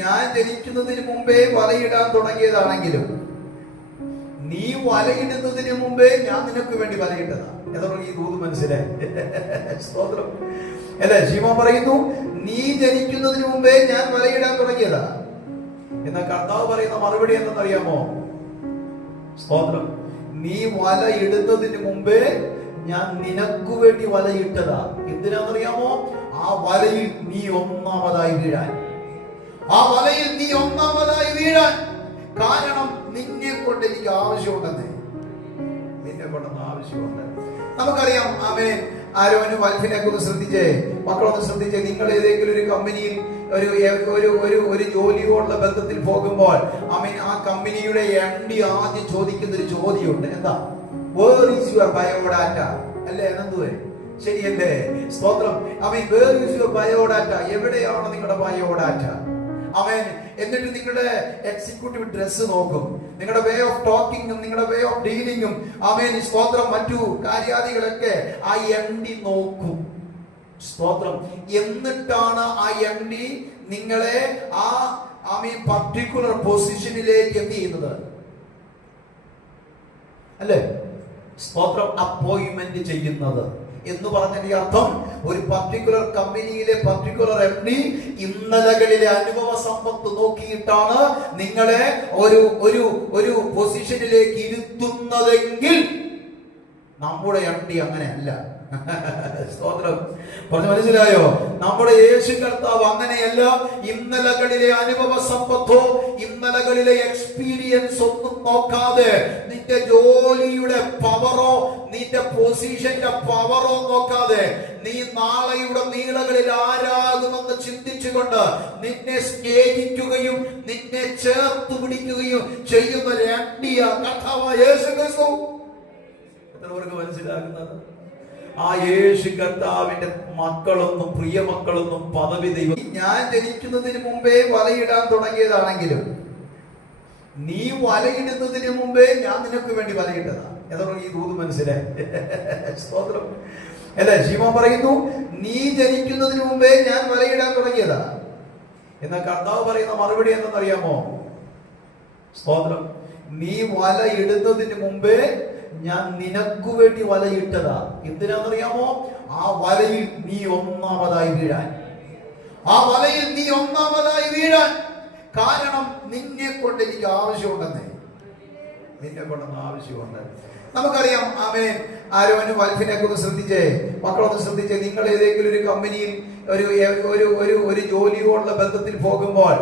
ഞാൻ ജനിക്കുന്നതിന് മുമ്പേ വലയിടാൻ തുടങ്ങിയതാണെങ്കിലും നീ വലയിടുന്നതിന് മുമ്പേ ഞാൻ നിനക്ക് വേണ്ടി വലയിട്ടതാ. എത്ര ഈ ദൂത് മനസ്സിലായി? സ്തോത്രം അല്ലെ? ശിമോൻ പറയുന്നു, നീ ജനിക്കുന്നതിന് മുമ്പേ ഞാൻ വലയിടാൻ തുടങ്ങിയതാ. എന്നാൽ കർത്താവ് പറയുന്ന മറുപടി എന്തെന്നറിയാമോ? സ്തോത്രം, നീ വല ഇടുന്നതിന് മുമ്പേ ഞാൻ നിനക്ക് വേണ്ടി വലയിട്ടതാ. എന്തിനാണെന്നറിയാമോ? ആ വലയിൽ നീ ഒന്നാമതായി വീഴാൻ. ആ വലയിൽ നീ ഒന്നാമതായി വീഴാൻ കാരണം നിന്നെ കൊണ്ട് എനിക്ക് ആവശ്യമുണ്ടെന്നേ. നിന്നെ കൊണ്ടൊന്ന് ആവശ്യമുണ്ട്. നമുക്കറിയാം. ആമേൻ. ആരോനും വൈഫിനെ ഒക്കെ ഒന്ന് ശ്രദ്ധിച്ചേ, മക്കളൊന്ന് ശ്രദ്ധിച്ചേ. നിങ്ങൾ ഏതെങ്കിലും ഒരു കമ്പനിയിൽ ഒരു ജോലിയോടുള്ള ബന്ധത്തിൽ പോകുമ്പോൾ ആ കമ്പനിയുടെ MD ആദ്യം ചോദിക്കുന്ന ഒരു ചോദ്യമുണ്ട്. എന്താ? Where is your biodata? അല്ലേ അനന്തുവേ? ശരിയല്ലേ? സ്തോത്രം. Where is your biodata? എവിടെയാണ് നിങ്ങളുടെ ബയോഡാറ്റ? എന്നിട്ട് നിങ്ങളുടെ എക്സിക്യൂട്ടീവ് ഡ്രസ് നോക്കും, നിങ്ങളുടെ വേ ഓഫ് ടോക്കിങ്ങും നിങ്ങളുടെ വേ ഓഫ് ഡീലിങ്ങും സ്തോത്രം മറ്റു കാര്യാദികളൊക്കെ ആ MD നോക്കും. സ്തോത്രം. എന്നിട്ടാണ് ആ MD നിങ്ങളെ ആ പർട്ടിക്കുലർ പൊസിഷനിലേക്ക് എന്ത് ചെയ്യുന്നത്? അല്ലേ? സ്തോത്രം. അപ്പോയിന്റ്മെന്റ് ചെയ്യുന്നത് എന്ന് പറഞ്ഞതിന്റെ അർത്ഥം ഒരു പർട്ടിക്കുലർ കമ്പനിയിലെ പർട്ടിക്കുലർ MD ഇന്നലകളിലെ അനുഭവ സമ്പത്ത് നോക്കിയിട്ടാണ് നിങ്ങളെ ഒരു പൊസിഷനിലേക്ക് ഇരുത്തുന്നതെങ്കിൽ നമ്മുടെ MD അങ്ങനെയല്ല. സ്തോത്രം. പറഞ്ഞു മനസ്സിലായോ? നമ്മുടെ യേശു കർത്താവ് അങ്ങനെയല്ല. ഇന്നലകളിലെ അനുഭവ സമ്പത്തോ ഇന്നലകളിലെ എക്സ്പീരിയൻസ് ഒന്നും നോക്കാതെ, നിന്റെ ജോലിയുടെ പവറോ നിന്റെ പൊസിഷന്റെ പവറോ നോക്കാതെ, നീ നാളെയുടെ നീളകളിൽ ആരാകുമെന്ന് ചിന്തിച്ചുകൊണ്ട് നിന്നെ സ്നേഹിക്കുകയും നിന്നെ ചേർത്ത് പിടിക്കുകയും ചെയ്യുന്ന കർത്താവായ യേശു ക്രിസ്തു. എത്രവർക്ക് മനസ്സിലാകുന്നത്? ആ യേശു കർത്താവിന്റെ മക്കളൊന്നും പ്രിയ മക്കളൊന്നും പദവി ദൈവം. ഞാൻ ജനിക്കുന്നതിന് മുമ്പേ വലയിടാൻ തുടങ്ങിയതാണെങ്കിലും നീ വലയിടുന്നതിന് മുമ്പേ ഞാൻ നിനക്ക് വേണ്ടി വലയിട്ടതാ. എത്ര ഈ ദൂത് മനസ്സിലായി? സ്തോത്രം അല്ലെ? ശിമോൻ പറയുന്നു, നീ ജനിക്കുന്നതിന് മുമ്പേ ഞാൻ വലയിടാൻ തുടങ്ങിയതാ. എന്നാൽ കർത്താവ് പറയുന്ന മറുപടി എന്തെന്നറിയാമോ? സ്തോത്രം, നീ വല ഇടുന്നതിന് മുമ്പേ ഞാൻ നിനക്ക് വേണ്ടി വലയിട്ടതാ. എന്തിനാണെന്നറിയാമോ? ആ വലയിൽ നീ ഒന്നാമതായി വീഴാൻ. ആ വലയിൽ നീ ഒന്നാമതായി വീഴാൻ കാരണം നിന്നെ കൊണ്ട് എനിക്ക് ആവശ്യമുണ്ടെന്നേ. നിന്നെ കൊണ്ടൊന്ന് ആവശ്യമുണ്ട്. നമുക്കറിയാം. ആരോനും വൈഫിനെ ഒക്കെ ഒന്ന് ശ്രദ്ധിച്ചേ, മക്കളൊന്ന് ശ്രദ്ധിച്ചേ. നിങ്ങൾ ഏതെങ്കിലും ഒരു കമ്പനിയിൽ ഒരു ജോലിയോടുള്ള ബന്ധത്തിൽ പോകുമ്പോൾ